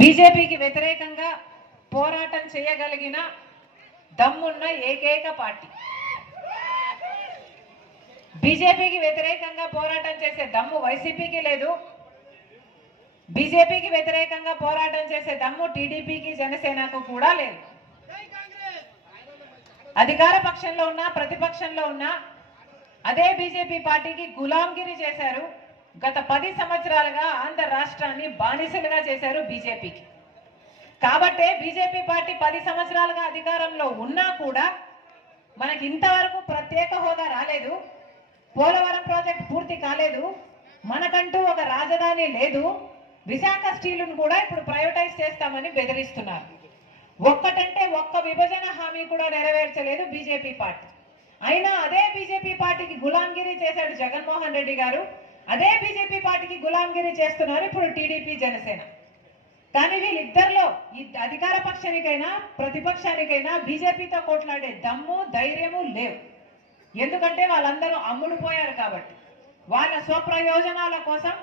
బీజేపీకి వ్యతిరేకంగా పోరాటం చేయగలిగిన దమ్మున్న ఏకైక పార్టీ. బీజేపీకి వ్యతిరేకంగా పోరాటం చేసే దమ్ము వైసీపీకి లేదు. బీజేపీకి వ్యతిరేకంగా పోరాటం చేసే దమ్ము టీడీపీకి జనసేనకు కూడా లేదు. అధికార పక్షంలో ఉన్నా ప్రతిపక్షంలో ఉన్నా అదే బీజేపీ పార్టీకి గులాంగిరి చేశారు. గత పది సంవత్సరాలుగా ఆంధ్ర రాష్ట్రాన్ని బానిసలుగా చేశారు బీజేపీకి. కాబట్టే బీజేపీ పార్టీ పది సంవత్సరాలుగా అధికారంలో ఉన్నా కూడా మనకి ఇంతవరకు ప్రత్యేక హోదా రాలేదు. పోలవరం ప్రాజెక్ట్ పూర్తి కాలేదు. మనకంటూ ఒక రాజధాని లేదు. విశాఖ స్టీలును కూడా ఇప్పుడు ప్రైవేటైజ్ చేస్తామని బెదిరిస్తున్నారు. ఒక్కటంటే ఒక్క విభజన హామీ కూడా నెరవేర్చలేదు బీజేపీ పార్టీ. అయినా అదే బీజేపీ పార్టీకి గులాంగిరి చేశాడు జగన్మోహన్ రెడ్డి గారు. అదే బీజేపీ పార్టీకి గులాంగిరి చేస్తున్నారు ఇప్పుడు టీడీపీ జనసేన. కానీ వీళ్ళిద్దరిలో ఈ అధికార పక్షానికైనా ప్రతిపక్షానికైనా బీజేపీతో కోట్లాడే దమ్ము ధైర్యము లేవు. ఎందుకంటే వాళ్ళందరూ అమ్ముడు పోయారు కాబట్టి. వాళ్ళ స్వప్రయోజనాల కోసం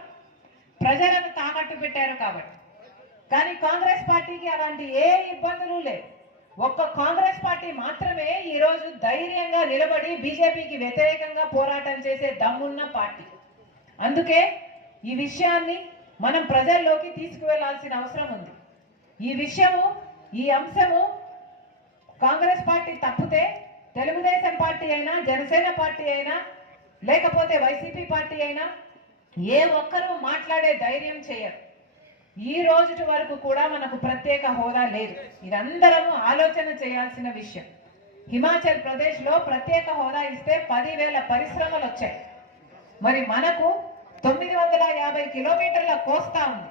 ప్రజలను తాకట్టు పెట్టారు కాబట్టి. కానీ కాంగ్రెస్ పార్టీకి అలాంటి ఏ ఇబ్బందులు లేవు. ఒక్క కాంగ్రెస్ పార్టీ మాత్రమే ఈరోజు ధైర్యంగా నిలబడి బీజేపీకి వ్యతిరేకంగా పోరాటం చేసే దమ్మున్న పార్టీ. అందుకే ఈ విషయాన్ని మనం ప్రజల్లోకి తీసుకువెళ్ళాల్సిన అవసరం ఉంది. ఈ విషయము ఈ అంశము కాంగ్రెస్ పార్టీ తప్పితే తెలుగుదేశం పార్టీ అయినా జనసేన పార్టీ అయినా లేకపోతే వైసీపీ పార్టీ అయినా ఏ ఒక్కరూ మాట్లాడే ధైర్యం చేయరు. ఈ రోజు వరకు కూడా మనకు ప్రత్యేక హోదా లేదు. ఇదందరము ఆలోచన చేయాల్సిన విషయం. హిమాచల్ ప్రదేశ్లో ప్రత్యేక హోదా ఇస్తే పదివేల పరిశ్రమలు వచ్చాయి. మరి మనకు తొమ్మిది వందల యాభై కిలోమీటర్ల కోస్తా ఉంది.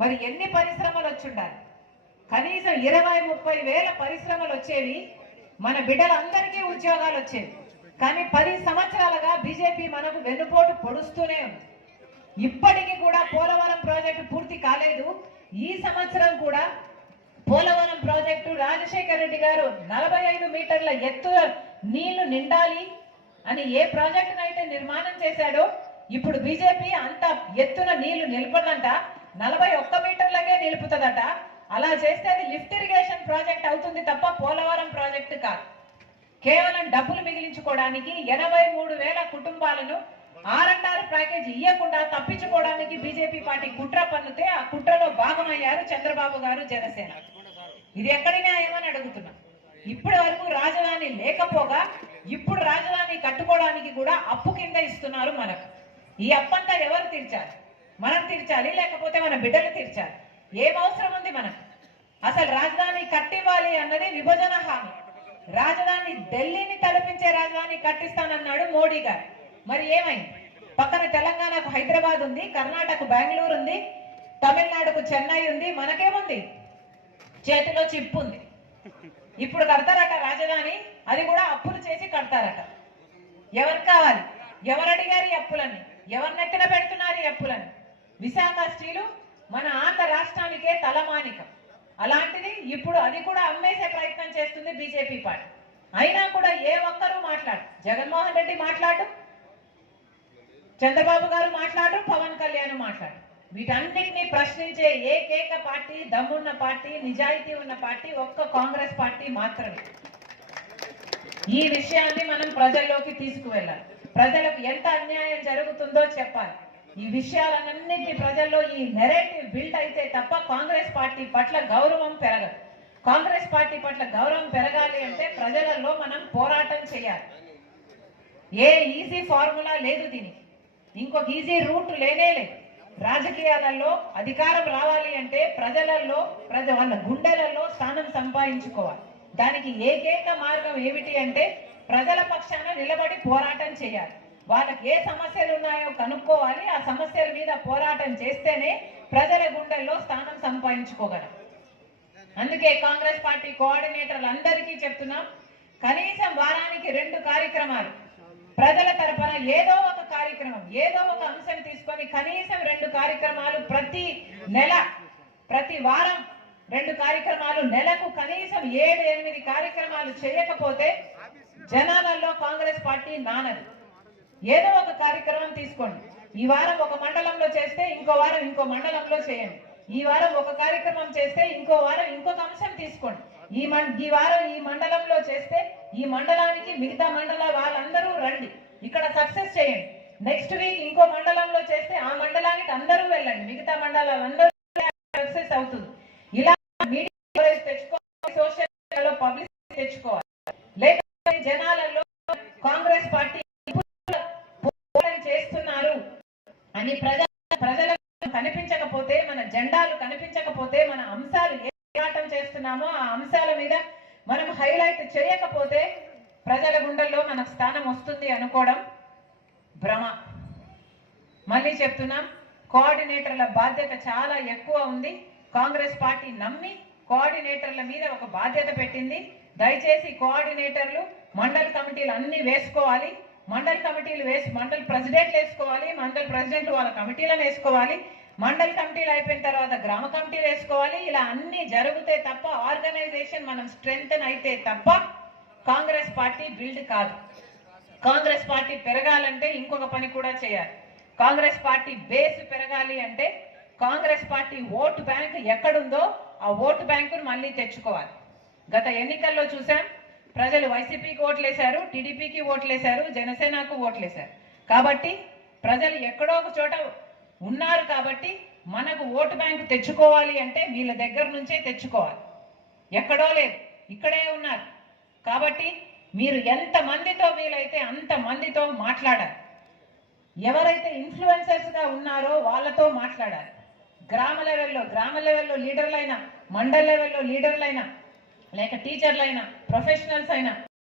మరి ఎన్ని పరిశ్రమలు వచ్చుండాలి? కనీసం ఇరవై ముప్పై వేల పరిశ్రమలు వచ్చేవి మన బిడ్డలందరికీ ఉద్యోగాలు వచ్చేవి. కానీ పది సంవత్సరాలుగా బీజేపీ మనకు వెన్నుపోటు పొడుస్తూనే ఉంది. ఇప్పటికీ కూడా పోలవరం ప్రాజెక్టు పూర్తి కాలేదు. ఈ సంవత్సరం కూడా పోలవరం ప్రాజెక్టు రాజశేఖర రెడ్డి గారు నలభై ఐదు మీటర్ల ఎత్తు నీళ్ళు నిండాలి అని ఏ ప్రాజెక్టునైతే నిర్మాణం చేశాడో ఇప్పుడు బీజేపీ అంత ఎత్తున నీళ్ళు నిలపదంట. నలభై ఒక్క మీటర్లకే నిలుపుతుందట. అలా చేస్తే అది లిఫ్ట్ ఇరిగేషన్ ప్రాజెక్ట్ అవుతుంది తప్ప పోలవరం ప్రాజెక్టు కాదు. కేవలం డబ్బులు మిగిలించుకోవడానికి ఎనభై మూడు వేల కుటుంబాలను ఆర్ఎండ్ఆర్ ప్యాకేజ్ ఇవ్వకుండా తప్పించుకోవడానికి బీజేపీ పార్టీ కుట్ర పన్నుతే ఆ కుట్రలో భాగమయ్యారు చంద్రబాబు గారు జనసేన. ఇది ఎక్కడి న్యాయమని అడుగుతున్నా. ఇప్పటి వరకు రాజధాని లేకపోగా ఇప్పుడు రాజధాని కట్టుకోవడానికి కూడా అప్పు కింద ఇస్తున్నారు మనకు. ఈ అప్పంతా ఎవరు తీర్చాలి? మనం తీర్చాలి లేకపోతే మన బిడ్డలు తీర్చాలి. ఏం అవసరం ఉంది మనకు? అసలు రాజధాని కట్టివ్వాలి అన్నది విభజన హామీ. రాజధాని ఢిల్లీని తలపించే రాజధాని కట్టిస్తానన్నాడు మోడీ గారు. మరి ఏమైంది? పక్కన తెలంగాణకు హైదరాబాద్ ఉంది కర్ణాటక బెంగళూరు ఉంది తమిళనాడుకు చెన్నై ఉంది మనకేముంది? చేతిలో చిప్పు ఉంది. ఇప్పుడు కడతారట రాజధాని అది కూడా అప్పులు చేసి కడతారట. ఎవరు కావాలి? ఎవరు అడిగారు ఈ అప్పులని ఎవరు నెత్తిన పెడుతున్నారు ఈ విశాఖ స్టీలు మన ఆంధ్ర రాష్ట్రానికే తలమానికం. అలాంటిది ఇప్పుడు అది కూడా అమ్మేసే ప్రయత్నం చేస్తుంది బీజేపీ పార్టీ. అయినా కూడా ఏ ఒక్కరూ మాట్లాడు జగన్మోహన్ రెడ్డి మాట్లాడు చంద్రబాబు గారు మాట్లాడు పవన్ కళ్యాణ్ మాట్లాడు. వీటన్నిటిని ప్రశ్నించే ఏకైక పార్టీ దమ్మున్న పార్టీ నిజాయితీ ఉన్న పార్టీ ఒక్క కాంగ్రెస్ పార్టీ మాత్రమే. ఈ విషయాన్ని మనం ప్రజల్లోకి తీసుకువెళ్ళాలి. ప్రజలకు ఎంత అన్యాయం జరుగుతుందో చెప్పాలి. ఈ విషయాలన్నింటినీ ప్రజల్లో ఈ నెరేటివ్ బిల్డ్ అయితే తప్ప కాంగ్రెస్ పార్టీ పట్ల గౌరవం పెరగదు. కాంగ్రెస్ పార్టీ పట్ల గౌరవం పెరగాలి అంటే ప్రజలలో మనం పోరాటం చేయాలి. ఏ ఈజీ ఫార్ములా లేదు దీనికి. ఇంకొక ఈజీ రూట్ లేనే లేదు. రాజకీయాలలో అధికారం రావాలి అంటే ప్రజలలో ప్రజ వాళ్ళ గుండెలలో స్థానం సంపాదించుకోవాలి. దానికి ఏకైక మార్గం ఏమిటి అంటే ప్రజల పక్షాన నిలబడి పోరాటం చేయాలి. వాళ్ళకి ఏ సమస్యలు ఉన్నాయో కనుక్కోవాలి. ఆ సమస్యల మీద పోరాటం చేస్తేనే ప్రజల గుండెల్లో స్థానం సంపాదించుకోగలం. అందుకే కాంగ్రెస్ పార్టీ కోఆర్డినేటర్లు అందరికీ చెప్తున్నాం కనీసం వారానికి రెండు కార్యక్రమాలు. ప్రజల తరఫున ఏదో ఒక కార్యక్రమం ఏదో ఒక అంశం తీసుకొని కనీసం రెండు కార్యక్రమాలు ప్రతి నెల ప్రతి వారం రెండు కార్యక్రమాలు నెలకు కనీసం ఏడు ఎనిమిది కార్యక్రమాలు చేయకపోతే జనాలలో కాంగ్రెస్ పార్టీ నానది. ఏదో ఒక కార్యక్రమం తీసుకోండి. ఈ వారం ఒక మండలంలో చేస్తే ఇంకో వారం ఇంకో మండలంలో చేయండి. ఈ వారం ఒక కార్యక్రమం చేస్తే ఇంకో వారం ఇంకొక అంశం తీసుకోండి. ఈ ఈ వారం ఈ మండలంలో చేస్తే ఈ మండలానికి మిగతా మండల వాళ్ళందరూ రండి. ఇక్కడ సక్సెస్ చేయండి. నెక్స్ట్ వీక్ ఇంకో మండలంలో చేస్తే ఆ మండలానికి అందరూ వెళ్ళండి. మిగతా మండలాలందరూ సక్సెస్ అవుతుంది. ఇలా మీడియా తెచ్చుకోవాలి సోషల్ మీడియాలో పబ్లిసిటీ తెచ్చుకోవాలి. లేకపోతే జనాలలో కాంగ్రెస్ పార్టీ చేస్తున్నారు అని ప్రజల ప్రజలకు కనిపించకపోతే మన జెండాలు కనిపించకపోతే మన అంశాలు ఏ పోరాటం చేస్తున్నామో ఆ అంశాల మీద మనం హైలైట్ చేయకపోతే ప్రజల గుండెల్లో మన స్థానం వస్తుంది అనుకోవడం భ్రమ. మళ్ళీ చెప్తున్నాం కోఆర్డినేటర్ల బాధ్యత చాలా ఎక్కువ ఉంది. కాంగ్రెస్ పార్టీ నమ్మి కోఆర్డినేటర్ల మీద ఒక బాధ్యత పెట్టింది. దయచేసి కోఆర్డినేటర్లు మండల్ కమిటీలు అన్నీ వేసుకోవాలి. మండల్ కమిటీలు వేసి మండల్ ప్రెసిడెంట్లు వేసుకోవాలి మండల్ ప్రెసిడెంట్లు వాళ్ళ కమిటీలను వేసుకోవాలి. మండల్ కమిటీలు అయిపోయిన తర్వాత గ్రామ కమిటీలు వేసుకోవాలి. ఇలా అన్ని జరిగితే తప్ప ఆర్గనైజేషన్ మనం స్ట్రెంగ్ అయితే తప్ప కాంగ్రెస్ పార్టీ బిల్డ్ కాదు. కాంగ్రెస్ పార్టీ పెరగాలంటే ఇంకొక పని కూడా చేయాలి. కాంగ్రెస్ పార్టీ బేస్ పెరగాలి అంటే కాంగ్రెస్ పార్టీ ఓటు బ్యాంక్ ఎక్కడుందో ఆ ఓటు బ్యాంకును మళ్ళీ తెచ్చుకోవాలి. గత ఎన్నికల్లో చూసాం ప్రజలు వైసీపీకి ఓట్లేశారు టీడీపీకి ఓట్లేశారు జనసేనకు ఓట్లేశారు. కాబట్టి ప్రజలు ఎక్కడో ఒక చోట ఉన్నారు కాబట్టి మనకు ఓటు బ్యాంకు తెచ్చుకోవాలి అంటే వీళ్ళ దగ్గర నుంచే తెచ్చుకోవాలి. ఎక్కడో లేదు ఇక్కడే ఉన్నారు. కాబట్టి మీరు ఎంత మందితో వీలైతే అంత మందితో మాట్లాడాలి. ఎవరైతే ఇన్ఫ్లుయెన్సర్స్గా ఉన్నారో వాళ్ళతో మాట్లాడాలి. గ్రామ లెవెల్లో గ్రామ లెవెల్లో లీడర్లైనా మండల్ లెవెల్లో లీడర్లైనా లేక టీచర్లైనా ప్రొఫెషనల్స్ అయినా